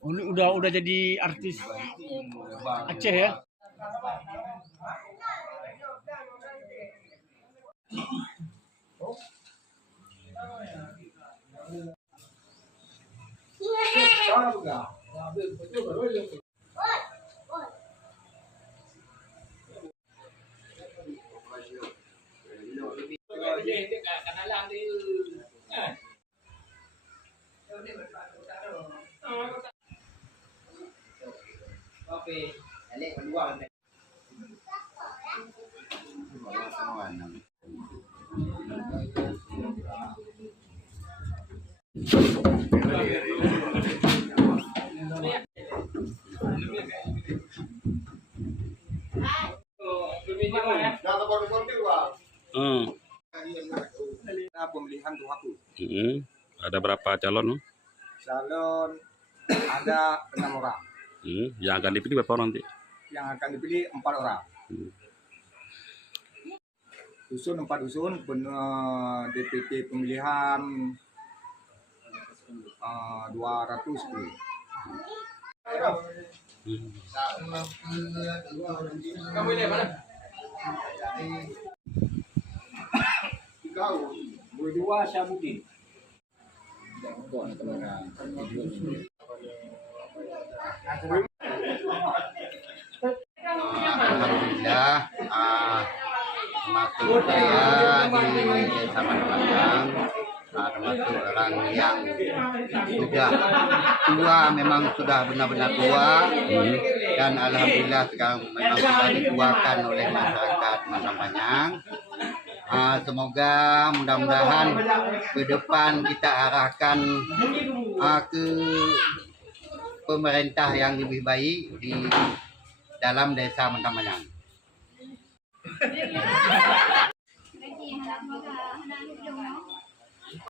Oh, ini udah jadi artis Aceh ya? Pemilihan Tuhaku. Ada berapa calon? Calon ada 6 orang. Yang akan dipilih berapa orang nanti? Yang akan dipilih 4 orang. Dusun 4 dusun, DPT pemilihan 210. Kamu ini mana? Berdua Syabudin. Alhamdulillah, termasuk saya di Desa Mandang, termasuk orang yang sudah tua, memang sudah benar-benar tua, dan alhamdulillah sekarang memang sudah dituakan oleh masyarakat Mandang. Semoga mudah-mudahan ke depan kita arahkan ke pemerintah yang lebih baik di dalam Desa Mandang.